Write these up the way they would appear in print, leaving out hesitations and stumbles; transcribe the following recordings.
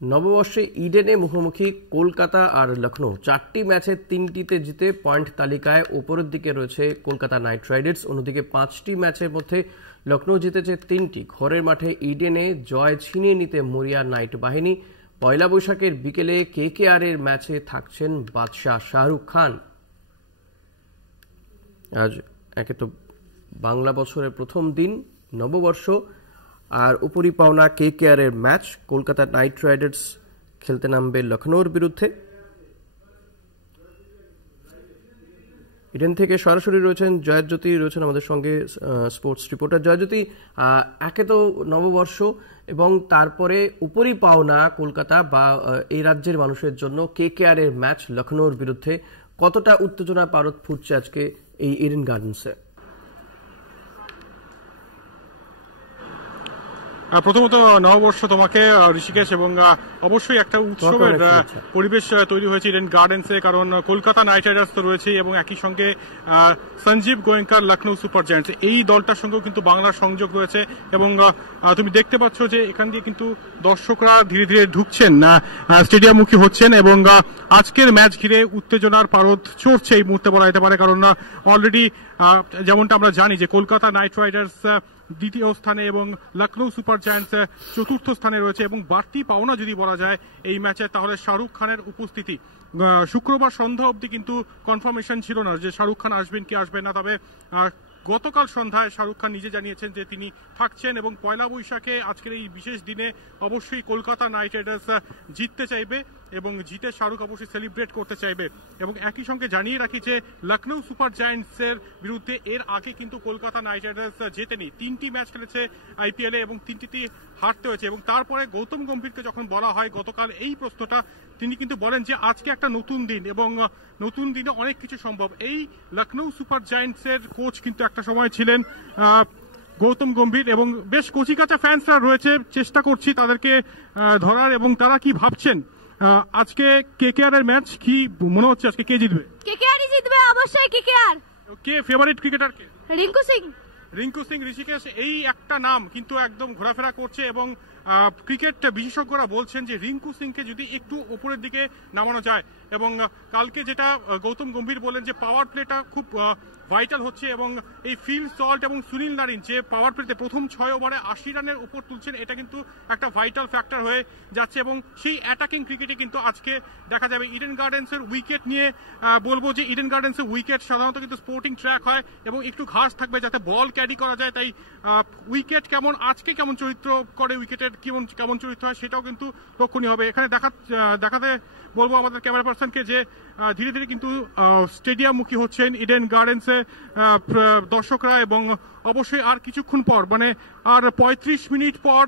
নববর্ষে ইডেনে মুখোমুখি কলকাতা আর লখনৌ। 4টি ম্যাচে 3টিতে জিতে পয়েন্ট তালিকায় উপরের দিকে রয়েছে কলকাতা নাইট রাইডার্স। অন্যদিকে 5টি ম্যাচের মধ্যে লখনৌ জিতেছে 3টি। ঘরের মাঠে ইডেনে জয় ছিনিয়ে নিতে মরিয়া নাইট বাহিনী। পয়লা বৈশাখের বিকেলে কেকেআর এর ম্যাচে থাকছেন বাদশাহ শাহরুখ খান। আজ একে তো বাংলা বছরের প্রথম দিন, নববর্ষ, আর উপরি পাওনা কেকেআর এর ম্যাচ। কলকাতা নাইট রাইডার্স খেলতে নামবে লখনৌর বিরুদ্ধে। ইডেন থেকে সরাসরি রয়েছেন জয়জ্যোতি, রয়েছেন আমাদের সঙ্গে স্পোর্টস রিপোর্টার। জয়জ্যোতি, একে তো নববর্ষ এবং তারপরে উপরি পাওনা কলকাতা বা এই রাজ্যের মানুষের জন্য কেকেআর এর ম্যাচ লখনৌর বিরুদ্ধে। কতটা উত্তেজনা পারদ ফুটছে আজকে এই ইডেন গার্ডেন্সে? প্রথমত নববর্ষ তোমাকে, ঋষিকেশ, এবং অবশ্যই একটা উৎসবের পরিবেশ তৈরি হয়েছে ইডেন গার্ডেন্সে, কারণ কলকাতা নাইট রাইডার্স তো রয়েছেই এবং একই সঙ্গে সঞ্জীব গোয়েঙ্কার লখনৌ সুপার জায়ান্টস, এই দলটার সঙ্গেও কিন্তু বাংলার সংযোগ রয়েছে। এবং তুমি দেখতে পাচ্ছ যে এখান দিয়ে কিন্তু দর্শকরা ধীরে ধীরে ঢুকছেন, স্টেডিয়ামমুখী হচ্ছেন, এবং আজকের ম্যাচ ঘিরে উত্তেজনার পারদ চড়ছে এই মুহূর্তে বলা যেতে পারে। কারণ অলরেডি যেমনটা আমরা জানি যে কলকাতা নাইট রাইডার্স দ্বিতীয় স্থানে এবং লখনৌ সুপার জায়ান্টস চতুর্থ স্থানে রয়েছে। এবং বাড়তি পাওনা যদি বলা যায় এই ম্যাচে, তাহলে শাহরুখ খানের উপস্থিতি। শুক্রবার সন্ধ্যা অবধি কিন্তু কনফার্মেশন ছিল না যে শাহরুখ খান আসবেন কি আসবেন না, তবে গতকাল সন্ধ্যায় শাহরুখ খান নিজে জানিয়েছেন যে তিনি থাকছেন এবং পয়লা বৈশাখে আজকের এই বিশেষ দিনে অবশ্যই কলকাতা নাইট রাইডার্স জিততে চাইবে এবং জিতে শাহরুখ অবশ্যই সেলিব্রেট করতে চাইবে। এবং একই সঙ্গে জানিয়ে রাখি যে লখনৌ সুপার জায়ান্টসের বিরুদ্ধে এর আগে কিন্তু কলকাতা নাইট রাইডার্স জেতেনি। 3টি ম্যাচ খেলেছে আইপিএলে এবং 3টিতেই হারতে হয়েছে। এবং তারপরে গৌতম গম্ভীরকে যখন বলা হয় গতকাল এই প্রশ্নটা, তিনি কিন্তু বলেন যে আজকে একটা নতুন দিন এবং নতুন দিনে অনেক কিছু সম্ভব। এই লখনৌ সুপার জায়ান্টসের কোচ কিন্তু একটা সময় ছিলেন গৌতম গম্ভীর, এবং বেশ কচিকাঁচা ফ্যান্সরা রয়েছে, চেষ্টা করছি তাদেরকে ধরার এবং তারা কি ভাবছেন। আজকে কেকেআর এর ম্যাচ, কি মনে হচ্ছে আজকে কে জিতবে? কেকেআরই জিতবে, অবশ্যই কেকেআর। কে ফেভারিট ক্রিকেটার কে? রিঙ্কু সিং। রিঙ্কু সিং, ঋষিকেশ, এই একটা নাম কিন্তু একদম ঘোরাফেরা করছে এবং ক্রিকেট বিশেষজ্ঞরা বলছেন যে রিঙ্কু সিংকে যদি একটু উপরের দিকে নামানো যায়। এবং কালকে যেটা গৌতম গম্ভীর বলেন যে পাওয়ার প্লেটা খুব ভাইটাল হচ্ছে এবং এই ফিল সল্ট এবং সুনীল নারিন যে পাওয়ার প্লেতে প্রথম 6 ওভারে 80 রানের উপর তুলছেন, এটা কিন্তু একটা ভাইটাল ফ্যাক্টর হয়ে যাচ্ছে। এবং সেই অ্যাটাকিং ক্রিকেটে কিন্তু আজকে দেখা যাবে ইডেন গার্ডেন্সের উইকেট নিয়ে বলবো যে ইডেন গার্ডেন্সের উইকেট সাধারণত কিন্তু স্পোর্টিং ট্র্যাক হয় এবং একটু ঘাস থাকবে যাতে বল ক্যারি করা যায়। তাই উইকেট কেমন আজকে কেমন চরিত্র করে, উইকেটের কেমন চরিত্র হয় সেটাও কিন্তু লক্ষণীয় হবে। এখানে দেখাতে বলবো আমাদের ক্যামেরা পার্সনকে যে ধীরে ধীরে কিন্তু স্টেডিয়ামমুখী হচ্ছেন ইডেন গার্ডেন্সে দর্শকরা। এবং অবশ্যই আর কিছুক্ষণ পর, মানে আর 35 মিনিট পর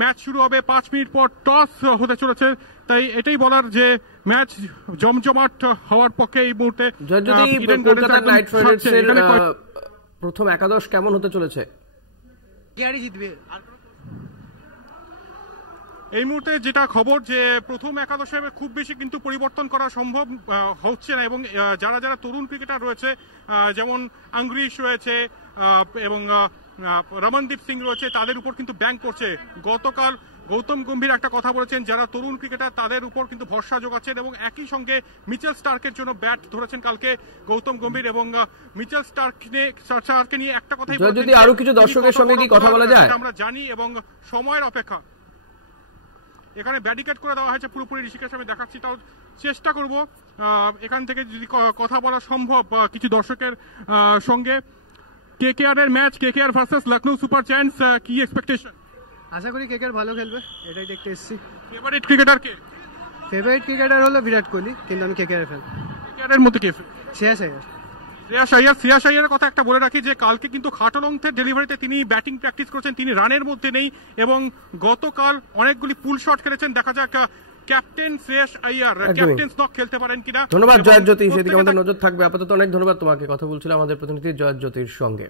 ম্যাচ শুরু হবে। 5 মিনিট পর টস হতে চলেছে, তাই এটাই বলার যে ম্যাচ জমজমাট হওয়ার পক্ষে এই মুহূর্তে। কলকাতা নাইট রাইডার্সের প্রথম একাদশ কেমন হতে চলেছে? জিতবে। এই মুহূর্তে যেটা খবর যে প্রথম একাদশে খুব বেশি কিন্তু পরিবর্তন করা সম্ভব হচ্ছে না। এবং যারা যারা তরুণ ক্রিকেটার রয়েছে, যেমন আঙ্গ্রিশ রয়েছে এবং রমনদীপ সিং রয়েছে, তাদের উপর কিন্তু ব্যাংক করছে। গতকাল গৌতম গম্ভীর একটা কথা বলেছেন, যারা তরুণ ক্রিকেটার তাদের উপর কিন্তু ভরসা যোগাচ্ছেন এবং একই সঙ্গে মিচেল স্টার্কের জন্য ব্যাট ধরেছেন কালকে গৌতম গম্ভীর। এবং মিচেল স্টার্ককে নিয়ে একটা কথাই বলেছেন, যদি আরো কিছু দর্শকের সঙ্গে কি কথা বলা যায় আমরা জানি এবং সময়ের অপেক্ষা। এখানে ব্যারিকেড করে দেওয়া হয়েছে পুরোপুরি, ঋষিকেশ আমি দেখাচ্ছি, তাও চেষ্টা করব এখান থেকে যদি কথা বলা সম্ভব কিছু দর্শকের সঙ্গে। কেকেআর এর match, KKR versus Lucknow super giants, কি এক্সপেকটেশন? আশা করি কেকেআর ভালো খেলবে, এটাই দেখতে এসেছি। ফেভারিট ক্রিকেটার কে? ফেভারিট ক্রিকেটার হলো বিরাট কোহলি, কিন্তু আমি কেকেআর ফ্যান। কেকেআর এর মধ্যে কে? শ্রেয়াস আইয়ার। শ্রেয়াস আইয়ারের কথা একটা বলে রাখি যে কালকে কিন্তু খাটলংথের ডেলিভারিতে তিনি ব্যাটিং প্র্যাকটিস করেছেন, তিনি রানের মধ্যে নেই এবং গতকাল অনেকগুলি পুল শট খেলেছেন। দেখা যাক captain Shreyas Iyer captain's knock খেলতে পারেন কিনা। ধন্যবাদ জয়জ্যোতি, সেদিকে আমাদের নজর থাকবে। আপাতত অনেক ধন্যবাদ তোমাকে। কথা বলছিলাম আমাদের প্রতিনিধি জয়জ্যোতির সঙ্গে।